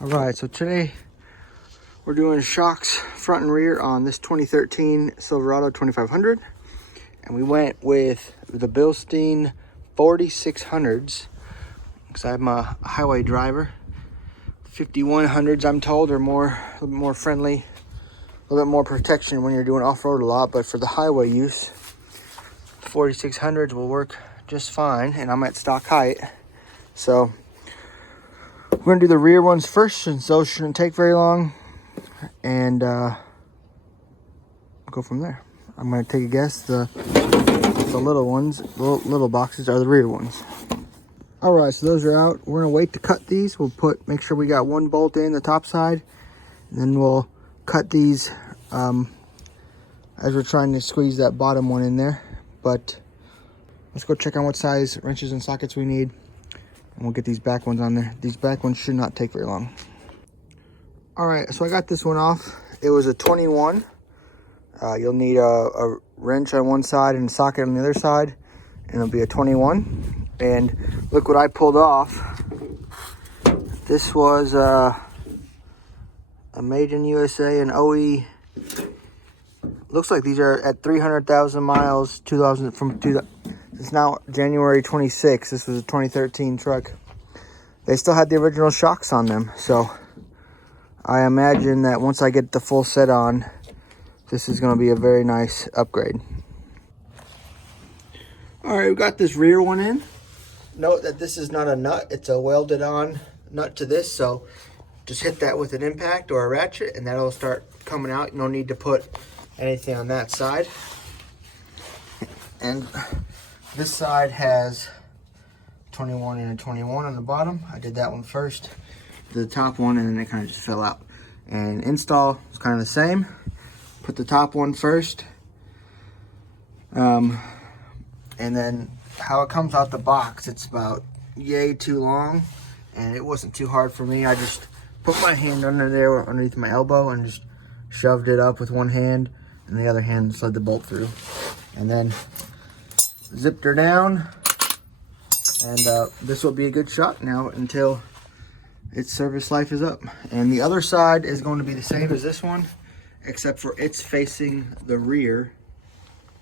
All right, so today we're doing shocks front and rear on this 2013 Silverado 2500. And we went with the Bilsteen 4600s because I'm a highway driver. 5100s, I'm told, are a little bit more friendly, a little bit more protection when you're doing off-road a lot. But for the highway use, 4600s will work just fine. And I'm at stock height, so we're gonna do the rear ones first, since those shouldn't take very long, and go from there. I'm gonna take a guess. The little ones, little boxes, are the rear ones. All right, so those are out. We're gonna wait to cut these. We'll make sure we got one bolt in the top side, and then we'll cut these as we're trying to squeeze that bottom one in there. But let's go check on what size wrenches and sockets we need, and we'll get these back ones on there. These back ones should not take very long. All right, so I got this one off. It was a 21. You'll need a wrench on one side and a socket on the other side, and it'll be a 21. And look what I pulled off. This was a made in USA and OE. Looks like these are at 300,000 miles, 2000 from 2000. It's now January 26th. This was a 2013 truck. They still had the original shocks on them, so I imagine that once I get the full set on, this is going to be a very nice upgrade. All right, we've got this rear one in. Note that this is not a nut, it's a welded on nut to this, so just hit that with an impact or a ratchet and that'll start coming out. No need to put anything on that side. And this side has 21 and a 21 on the bottom. I did that one first, the top one, and then it kind of just fell out. And install is kind of the same. Put the top one first, and then how it comes out the box, it's about yay too long, and it wasn't too hard for me. I just put my hand under there, underneath my elbow, and just shoved it up with one hand, and the other hand slid the bolt through, and then zipped her down. And this will be a good shot now until its service life is up. And the other side is going to be the same as this one, except for it's facing the rear,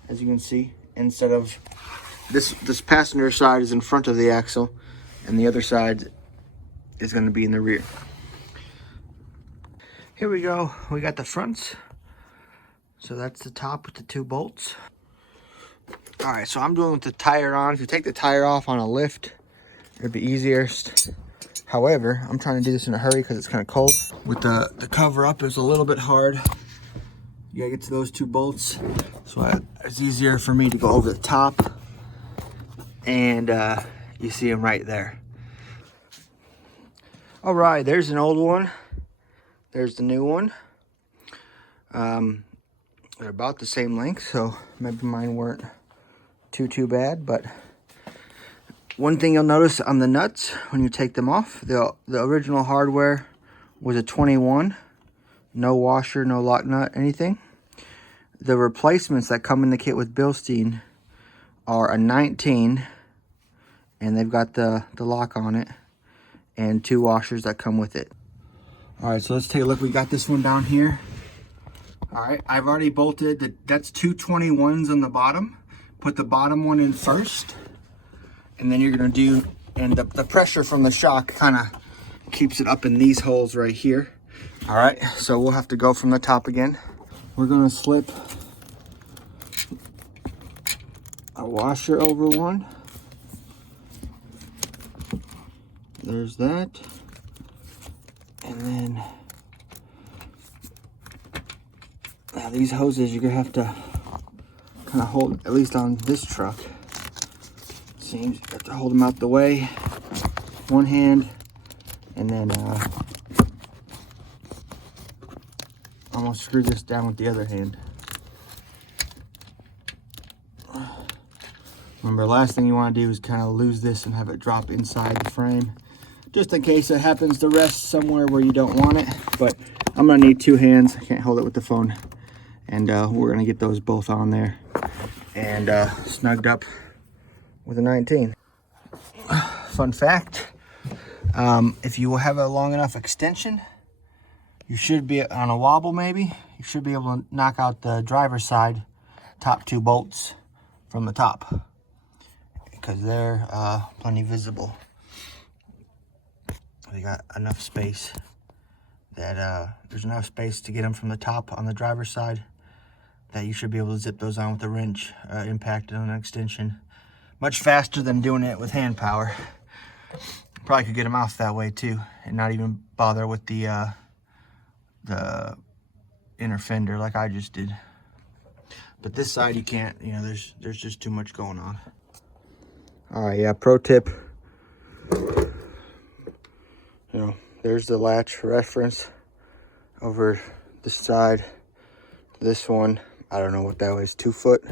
as you can see, instead of this passenger side is in front of the axle, and the other side is going to be in the rear. Here we go. We got the fronts. So that's the top with the two bolts. All right, so I'm doing with the tire on. If you take the tire off on a lift, it'd be easier. However, I'm trying to do this in a hurry because it's kind of cold. With the cover up, it's a little bit hard. You gotta get to those two bolts. So it's easier for me to go over the top. And you see them right there. All right, there's an old one. There's the new one. They're about the same length, so maybe mine weren't too bad. But one thing you'll notice on the nuts when you take them off, the original hardware was a 21. No washer, no lock nut, anything. The replacements that come in the kit with Bilsteen are a 19, and they've got the lock on it, and two washers that come with it. All right, so let's take a look. We got this one down here. All right, I've already bolted. That's two 21s on the bottom. Put the bottom one in first, and then you're gonna do, and the pressure from the shock kind of keeps it up in these holes right here. All right, so we'll have to go from the top again. We're gonna slip a washer over one. There's that. And then now these hoses you're gonna have to kind of hold, at least on this truck. Seems you have to hold them out the way. One hand, and then almost screw this down with the other hand. Remember, last thing you want to do is kind of lose this and have it drop inside the frame, just in case it happens to rest somewhere where you don't want it. But I'm gonna need two hands. I can't hold it with the phone, and we're gonna get those both on there and snugged up with a 19. Fun fact, If you have a long enough extension, you should be on a wobble maybe. You should be able to knock out the driver's side top 2 bolts from the top, because they're plenty visible. We got enough space that there's enough space to get them from the top on the driver's side that you should be able to zip those on with a wrench impacted on an extension. Much faster than doing it with hand power. Probably could get them off that way too, and not even bother with the inner fender like I just did. But this side you can't, you know, there's just too much going on. All right, yeah, pro tip. You know, there's the latch reference over this side. This one, I don't know what that was, 2 foot,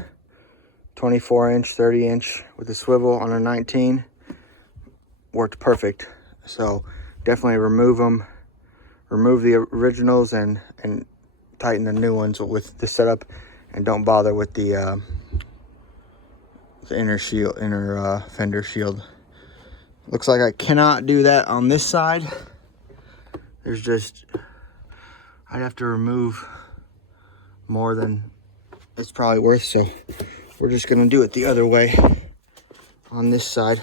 24 inch, 30 inch with a swivel on a 19. Worked perfect. So definitely remove them, remove the originals and tighten the new ones with the setup, and don't bother with the inner shield, fender shield. Looks like I cannot do that on this side. There's just, I'd have to remove more than it's probably worth, so we're just gonna do it the other way on this side.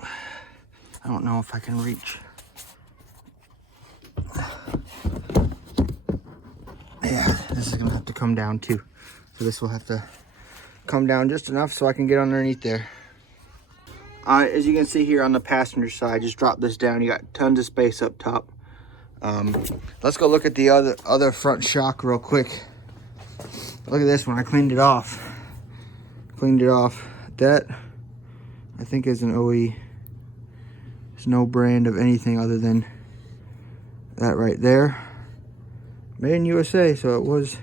I don't know if I can reach. Yeah, this is gonna have to come down too. So this will have to come down just enough so I can get underneath there. As you can see here on the passenger side, just drop this down. You got tons of space up top. Let's go look at the other front shock real quick. Look at this one. I cleaned it off. That, I think, is an OE. There's no brand of anything other than that right there. Made in USA, so it was.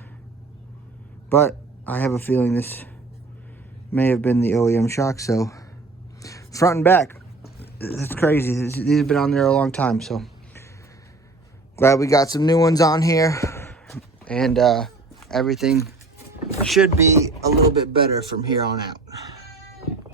But I have a feeling this may have been the OEM shock. So front and back, that's crazy. These have been on there a long time, so glad we got some new ones on here, and everything should be a little bit better from here on out.